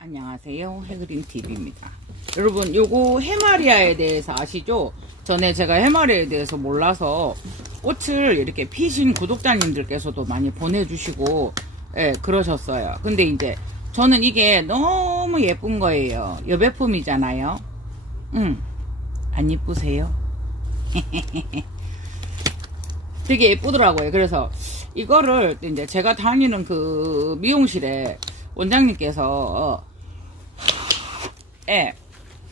안녕하세요. 해그린 TV입니다. 여러분, 요거 해마리아에 대해서 아시죠? 전에 제가 해마리아에 대해서 몰라서 꽃을 이렇게 피신 구독자님들께서도 많이 보내주시고, 예, 그러셨어요. 근데 이제 저는 이게 너무 예쁜 거예요. 여배품이잖아요. 음, 안 예쁘세요? 되게 예쁘더라고요. 그래서 이거를 이제 제가 다니는 그 미용실에 원장님께서 어, 예.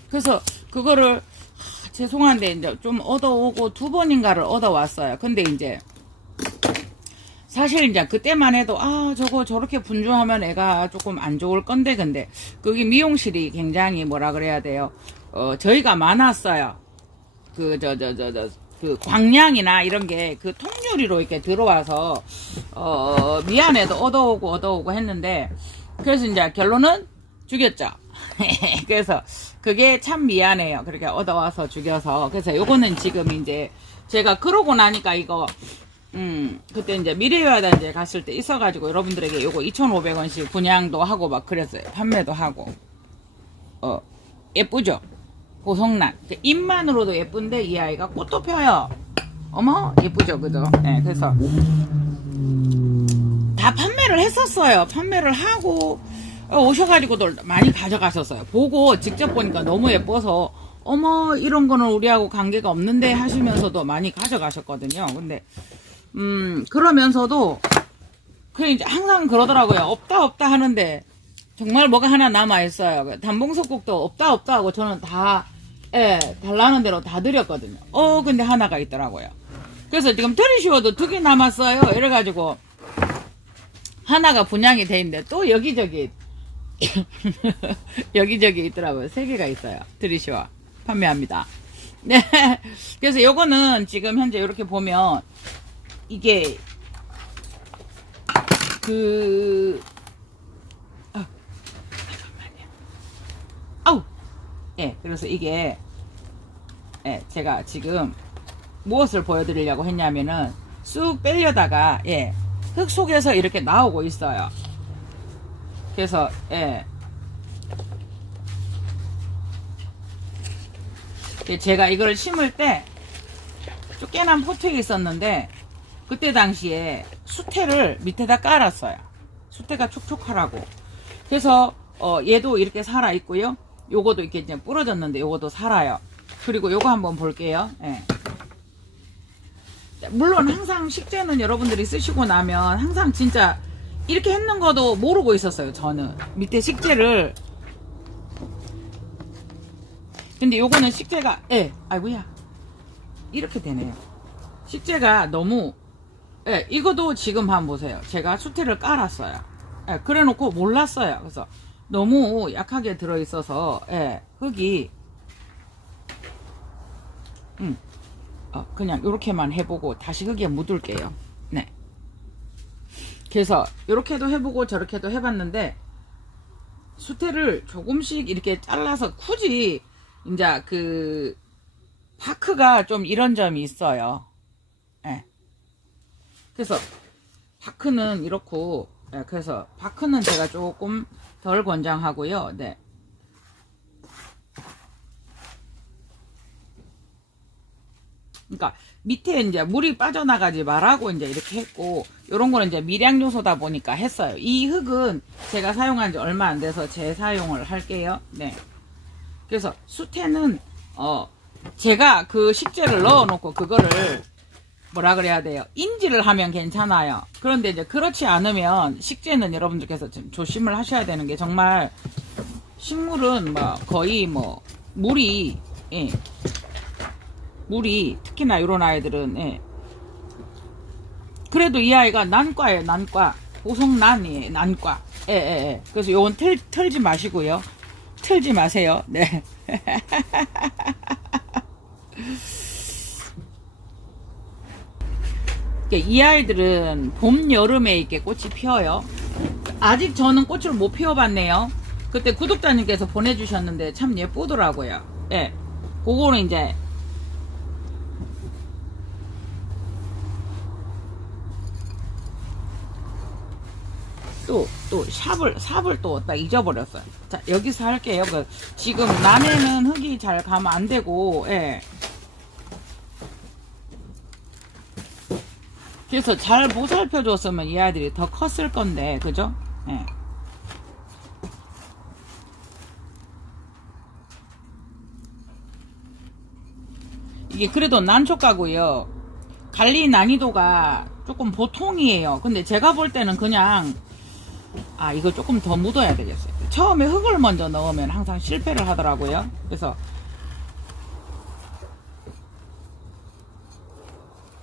그래서 그거를 하, 죄송한데 이제 좀 얻어오고 두 번인가를 얻어왔어요. 근데 이제 사실 이제 그때만 해도 아 저거 저렇게 분주하면 애가 조금 안 좋을 건데 근데 거기 미용실이 굉장히 뭐라 그래야 돼요. 어 저희가 많았어요. 그 저 저 저 저 그 광량이나 이런 게 그 통유리로 이렇게 들어와서 어 미안해도 얻어오고 얻어오고 했는데 그래서 이제 결론은 죽였죠. 그래서 그게 참 미안해요. 그렇게 얻어와서 죽여서 그래서 요거는 지금 이제 제가 그러고 나니까 이거 음 그때 이제 미래여단제 갔을 때 있어가지고 여러분들에게 요거 2,500원씩 분양도 하고 막 그랬어요. 판매도 하고 어 예쁘죠? 고성난 그 입만으로도 예쁜데 이 아이가 꽃도 펴요. 어머 예쁘죠, 그죠? 네, 그래서 다 판매를 했었어요. 판매를 하고 오셔가지고도 많이 가져가셨어요. 보고 직접 보니까 너무 예뻐서 어머 이런 거는 우리하고 관계가 없는데 하시면서도 많이 가져가셨거든요. 근데 음 그러면서도 그 이제 항상 그러더라고요. 없다 없다 하는데 정말 뭐가 하나 남아 있어요. 단봉석국도 없다 없다 하고 저는 다 예, 달라는 대로 다 드렸거든요. 어 근데 하나가 있더라고요. 그래서 지금 트리슈어도 두 개 남았어요. 이래가지고 하나가 분양이 돼 있는데 또 여기저기 여기저기 있더라고요. 세 개가 있어요. 트리슈어 판매합니다. 네. 그래서 요거는 지금 현재 이렇게 보면 이게 그 아, 잠깐만요. 아우. 예. 그래서 이게 예, 제가 지금 무엇을 보여드리려고 했냐면은 쑥 빼려다가 예, 흙 속에서 이렇게 나오고 있어요. 그래서 예. 예, 제가 이걸 심을 때 쫓겨난 포트에 있었는데 그때 당시에 수태를 밑에다 깔았어요. 수태가 촉촉하라고. 그래서 어, 얘도 이렇게 살아 있고요. 요거도 이렇게 이제 부러졌는데 요거도 살아요. 그리고 요거 한번 볼게요. 예. 물론 항상 식재는 여러분들이 쓰시고 나면 항상 진짜 이렇게 했는 거도 모르고 있었어요. 저는 밑에 식재를 근데 요거는 식재가 예 아이고야 이렇게 되네요. 식재가 너무 예 이거도 지금 한번 보세요. 제가 수태를 깔았어요. 예 그래 놓고 몰랐어요. 그래서 너무 약하게 들어 있어서 예 흙이 음 어, 그냥 이렇게만 해보고 다시 흙에 묻을게요. 네. 그래서 이렇게도 해보고 저렇게도 해봤는데 수태를 조금씩 이렇게 잘라서 굳이 이제 그 파크가 좀 이런 점이 있어요. 예. 그래서 파크는 이렇고 예, 그래서 파크는 제가 조금 덜 권장하고요. 네. 그러니까 밑에 이제 물이 빠져나가지 말라고 이제 이렇게 했고 요런 거는 이제 미량 요소다 보니까 했어요. 이 흙은 제가 사용한 지 얼마 안 돼서 재사용을 할게요. 네. 그래서 수태는 어 제가 그 식재를 넣어 놓고 그거를 뭐라 그래야 돼요? 인지를 하면 괜찮아요. 그런데 이제 그렇지 않으면 식재는 여러분들께서 좀 조심을 하셔야 되는 게 정말 식물은 뭐 거의 뭐 물이 예. 물이 특히나 이런 아이들은 예. 그래도 이 아이가 난과예요 난과. 보성난이에요 난과. 예예예. 예, 예. 그래서 요건 틀, 틀지 마시고요. 틀지 마세요. 네. 이 아이들은 봄 여름에 이렇게 꽃이 피어요. 아직 저는 꽃을 못 피워봤네요. 그때 구독자님께서 보내주셨는데 참 예쁘더라고요. 예. 그거는 이제 또, 또, 샵을, 삽을 또딱 잊어버렸어요. 자, 여기서 할게요. 그, 지금 난에는 흙이 잘 가면 안 되고, 예. 그래서 잘 보살펴줬으면 이 아이들이 더 컸을 건데, 그죠? 예. 이게 그래도 난초가고요. 관리 난이도가 조금 보통이에요. 근데 제가 볼 때는 그냥 아 이거 조금 더 묻어야 되겠어요. 처음에 흙을 먼저 넣으면 항상 실패를 하더라고요. 그래서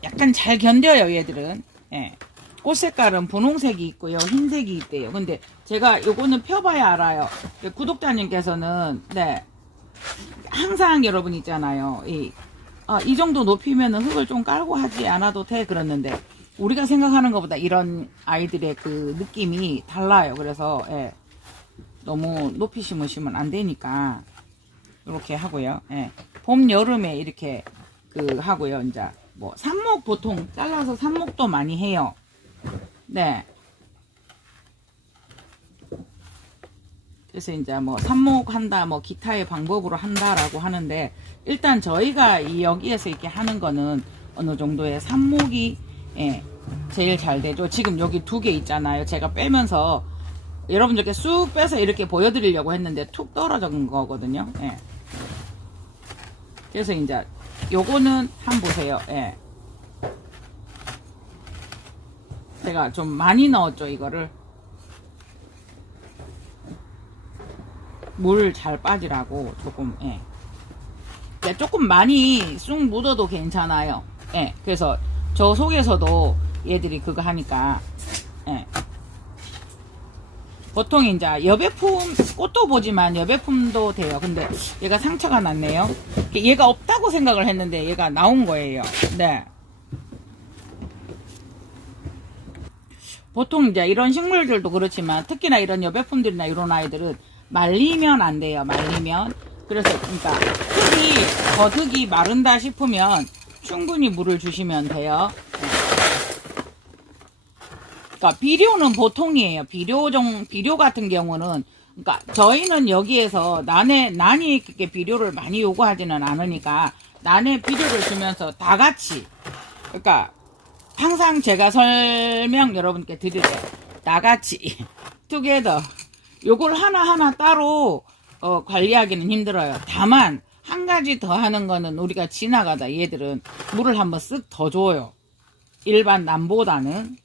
약간 잘 견뎌요 얘들은. 예. 꽃 색깔은 분홍색이 있고요, 흰색이 있대요. 근데 제가 요거는 펴봐야 알아요. 구독자님께서는 네 항상 여러분 있잖아요. 이, 아, 이 정도 높이면 흙을 좀 깔고 하지 않아도 돼 그랬는데 우리가 생각하는 것보다 이런 아이들의 그 느낌이 달라요. 그래서 예, 너무 높이 심으시면 안 되니까 이렇게 하고요. 예, 봄 여름에 이렇게 그 하고요. 이제 뭐 삽목 보통 잘라서 삽목도 많이 해요. 네. 그래서 이제 뭐 삽목한다, 뭐 기타의 방법으로 한다라고 하는데 일단 저희가 이 여기에서 이렇게 하는 거는 어느 정도의 삽목이 예, 제일 잘 되죠. 지금 여기 두 개 있잖아요. 제가 빼면서 여러분들께 쑥 빼서 이렇게 보여드리려고 했는데 툭 떨어진 거거든요. 예. 그래서 이제 요거는 한번 보세요. 예. 제가 좀 많이 넣었죠, 이거를. 물 잘 빠지라고 조금, 예. 네, 조금 많이 쑥 묻어도 괜찮아요. 예. 그래서 저 속에서도 얘들이 그거 하니까, 예. 보통 이제 여배품, 꽃도 보지만 여배품도 돼요. 근데 얘가 상처가 났네요. 얘가 없다고 생각을 했는데 얘가 나온 거예요. 네. 보통 이제 이런 식물들도 그렇지만 특히나 이런 여배품들이나 이런 아이들은 말리면 안 돼요. 말리면. 그래서 그러니까 흙이 거득이 마른다 싶으면 충분히 물을 주시면 돼요. 그러니까 비료는 보통이에요. 비료종 비료 같은 경우는 그러니까 저희는 여기에서 난에 난이 그렇게 비료를 많이 요구하지는 않으니까 난에 비료를 주면서 다 같이 그러니까 항상 제가 설명 여러분께 드릴 때 다 같이 투게더 요걸 하나하나 따로 어, 관리하기는 힘들어요. 다만 한 가지 더 하는 거는 우리가 지나가다 얘들은 물을 한번 쓱 더 줘요. 일반 남보다는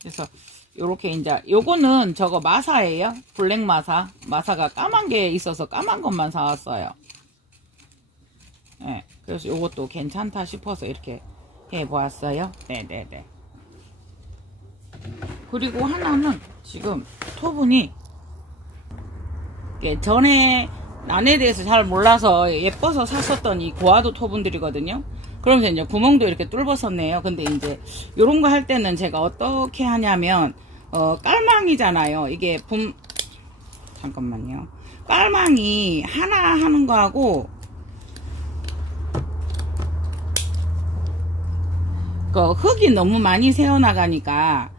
그래서 요렇게 이제 요거는 저거 마사예요. 블랙 마사. 마사가 까만 게 있어서 까만 것만 사왔어요. 예. 그래서 요것도 괜찮다 싶어서 이렇게 해 보았어요. 네네네. 그리고 하나는 지금 토분이 이게 전에 난에 대해서 잘 몰라서 예뻐서 샀었던 이 고아도 토분들이거든요. 그러면서 이제 구멍도 이렇게 뚫었었네요. 근데 이제 요런 거 할 때는 제가 어떻게 하냐면 어 깔망이잖아요. 이게 봄 잠깐만요. 깔망이 하나 하는 거하고 그 흙이 너무 많이 새어나가니까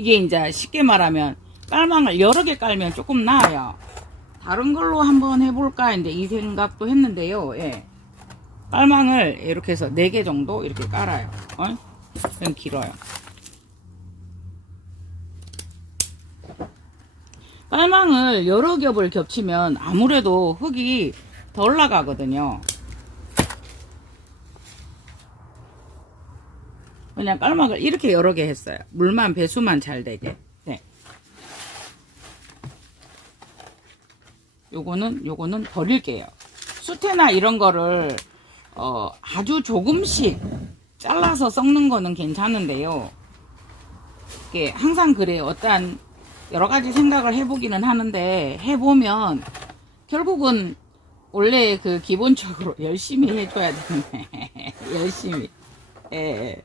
이게 이제 쉽게 말하면 깔망을 여러 개 깔면 조금 나아요. 다른 걸로 한번 해볼까 이제 이 생각도 했는데요. 예. 깔망을 이렇게 해서 4개 정도 이렇게 깔아요. 어? 좀 길어요. 깔망을 여러 겹을 겹치면 아무래도 흙이 더 올라가거든요. 그냥 깔막을 이렇게 여러 개 했어요. 물만 배수만 잘 되게. 네. 요거는 요거는 버릴게요. 수태나 이런 거를 어, 아주 조금씩 잘라서 썩는 거는 괜찮은데요. 이게 항상 그래요. 어떠한 여러 가지 생각을 해보기는 하는데 해보면 결국은 원래 그 기본적으로 열심히 해줘야 되네. 열심히. 예.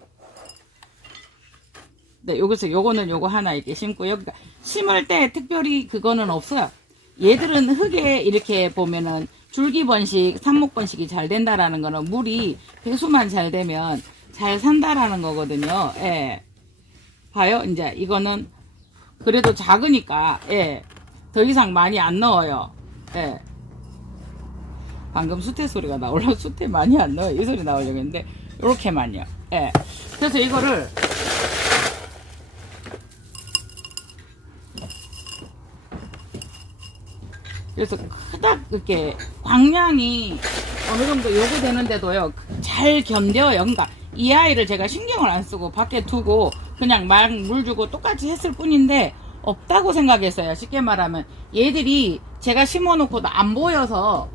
네, 여기서 요거는 요거 하나 이렇게 심고요. 그러니까 심을 때 특별히 그거는 없어요. 얘들은 흙에 이렇게 보면은 줄기 번식, 삽목 번식이 잘 된다라는 거는 물이 배수만 잘 되면 잘 산다라는 거거든요. 예. 봐요. 이제 이거는 그래도 작으니까 예. 더 이상 많이 안 넣어요. 예. 방금 수태 소리가 나올라 수태 많이 안 넣어요. 이 소리 나오려고 했는데 요렇게만요. 예. 그래서 이거를 그래서 크닥 이렇게 광량이 어느 정도 요구되는데도요 잘 견뎌요. 그러니까 이 아이를 제가 신경을 안 쓰고 밖에 두고 그냥 막 물 주고 똑같이 했을 뿐인데 없다고 생각했어요. 쉽게 말하면 얘들이 제가 심어놓고도 안 보여서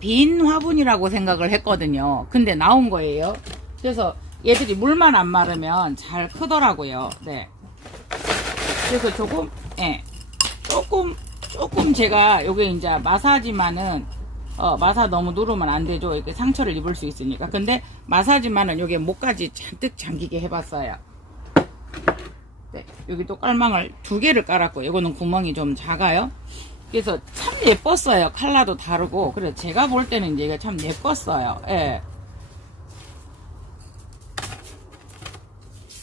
빈 화분이라고 생각을 했거든요. 근데 나온 거예요. 그래서 얘들이 물만 안 마르면 잘 크더라고요. 네. 그래서 조금, 예. 조금, 조금 제가 요게 이제 마사지만은, 어, 마사 너무 누르면 안 되죠. 이렇게 상처를 입을 수 있으니까. 근데 마사지만은 요게 목까지 잔뜩 잠기게 해봤어요. 네. 여기 또 깔망을 두 개를 깔았고, 요거는 구멍이 좀 작아요. 그래서 참 예뻤어요. 칼라도 다르고. 그래, 제가 볼 때는 이게 참 예뻤어요. 예.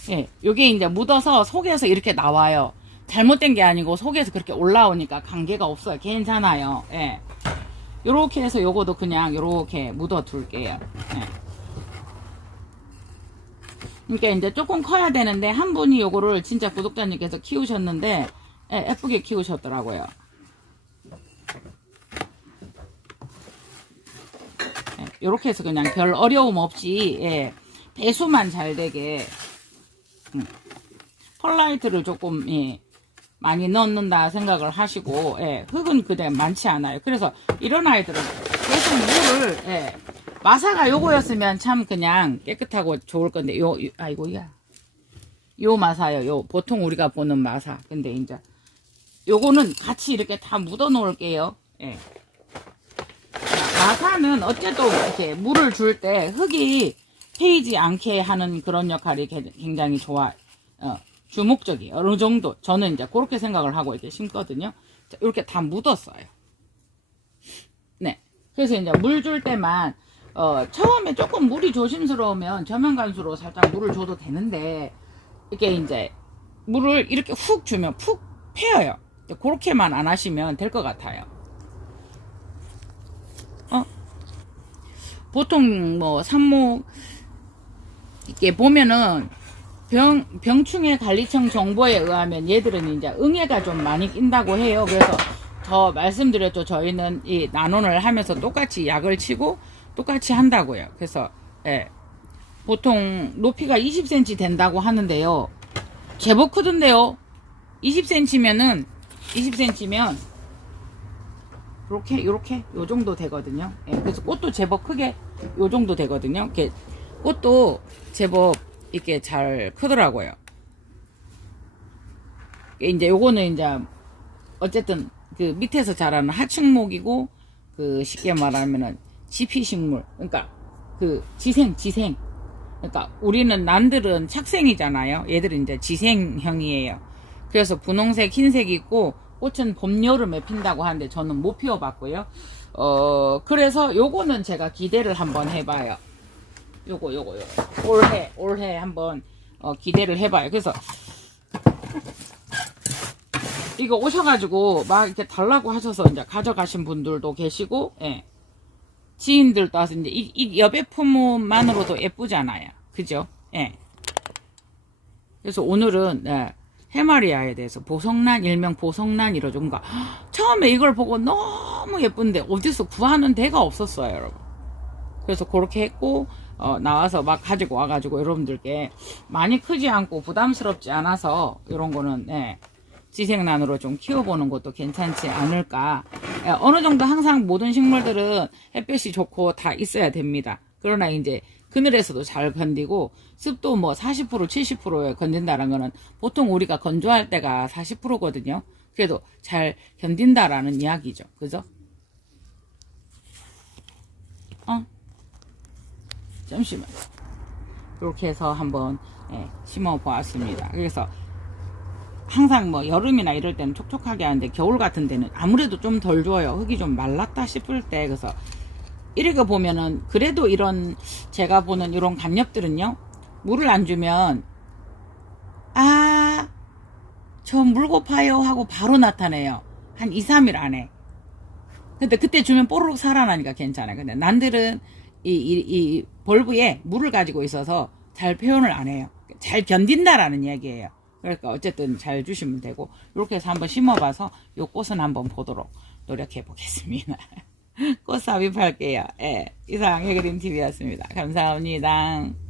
예, 요게 이제 묻어서 속에서 이렇게 나와요. 잘못된 게 아니고 속에서 그렇게 올라오니까 관계가 없어요. 괜찮아요. 예. 요렇게 해서 요거도 그냥 요렇게 묻어 둘게요. 예. 그러니까 이제 조금 커야 되는데 한 분이 요거를 진짜 구독자님께서 키우셨는데 예, 예쁘게 키우셨더라고요. 예, 요렇게 해서 그냥 별 어려움 없이 예, 배수만 잘 되게 음, 펄라이트를 조금 예, 많이 넣는다 생각을 하시고 예, 흙은 그대 많지 않아요. 그래서 이런 아이들은 계속 물을 예, 마사가 요거였으면 참 그냥 깨끗하고 좋을 건데 요, 요 아이고 야. 요 마사요. 요 보통 우리가 보는 마사. 근데 이제 요거는 같이 이렇게 다 묻어 놓을게요. 예. 자, 마사는 어쨌든 이렇게 물을 줄 때 흙이 패이지 않게 하는 그런 역할이 게- 굉장히 좋아, 어, 주목적이에요. 어느 정도. 저는 이제 그렇게 생각을 하고 이렇게 심거든요. 자, 이렇게 다 묻었어요. 네. 그래서 이제 물 줄 때만, 어, 처음에 조금 물이 조심스러우면 저면 간수로 살짝 물을 줘도 되는데, 이렇게 이제 물을 이렇게 훅 주면 푹 패여요. 그렇게만 안 하시면 될 것 같아요. 어? 보통 뭐 산목 이렇게 보면은 병 병충해 관리청 정보에 의하면 얘들은 이제 응애가 좀 많이 낀다고 해요. 그래서 저 말씀드렸죠. 저희는 이 난원을 하면서 똑같이 약을 치고 똑같이 한다고요. 그래서 예. 보통 높이가 20cm 된다고 하는데요. 제법 크던데요. 20cm면은 20cm면 이렇게 이렇게 요 정도 되거든요. 예, 그래서 꽃도 제법 크게 요 정도 되거든요. 이렇게 꽃도 제법 이렇게 잘 크더라고요. 이제 요거는 이제 어쨌든 그 밑에서 자라는 하층목이고 그 쉽게 말하면은 지피 식물 그러니까 그 지생 지생 그러니까 우리는 난들은 착생이잖아요. 얘들은 이제 지생형이에요. 그래서 분홍색, 흰색 있고 꽃은 봄, 여름에 핀다고 하는데 저는 못 피워봤고요. 어 그래서 요거는 제가 기대를 한번 해봐요. 요거 요거 요거 올해 올해 한번 어, 기대를 해봐요. 그래서 이거 오셔가지고 막 이렇게 달라고 하셔서 이제 가져가신 분들도 계시고, 예. 지인들도 와서 이제 이, 이 여배 품만으로도 예쁘잖아요. 그죠? 예. 그래서 오늘은 예, 해마리아에 대해서 보성란 일명 보성란 이러죠. 그러니까 처음에 이걸 보고 너무 예쁜데 어디서 구하는 데가 없었어요, 여러분. 그래서 그렇게 했고 어, 나와서 막 가지고 와가지고 여러분들께 많이 크지 않고 부담스럽지 않아서 이런 거는 예, 지생란으로 좀 키워보는 것도 괜찮지 않을까. 예, 어느 정도 항상 모든 식물들은 햇볕이 좋고 다 있어야 됩니다. 그러나 이제 그늘에서도 잘 견디고 습도 뭐 40% 70%에 견딘다는 거는 보통 우리가 건조할 때가 40%거든요. 그래도 잘 견딘다라는 이야기죠. 그죠? 잠시만. 이렇게 해서 한번 예, 심어 보았습니다. 그래서 항상 뭐 여름이나 이럴 때는 촉촉하게 하는데 겨울 같은 데는 아무래도 좀 덜 좋아요. 흙이 좀 말랐다 싶을 때 그래서 이렇게 보면은 그래도 이런 제가 보는 이런 간엽들은요 물을 안 주면 아 저 물 고파요 하고 바로 나타내요 한 2, 3일 안에 근데 그때 주면 뽀로록 살아나니까 괜찮아요 근데 난들은 이, 이, 이 볼브에 물을 가지고 있어서 잘 표현을 안 해요. 잘 견딘다라는 얘기예요. 그러니까 어쨌든 잘 주시면 되고 이렇게 해서 한번 심어봐서 요 꽃은 한번 보도록 노력해 보겠습니다. 꽃 삽입할게요. 예, 이상 해그림 TV였습니다. 감사합니다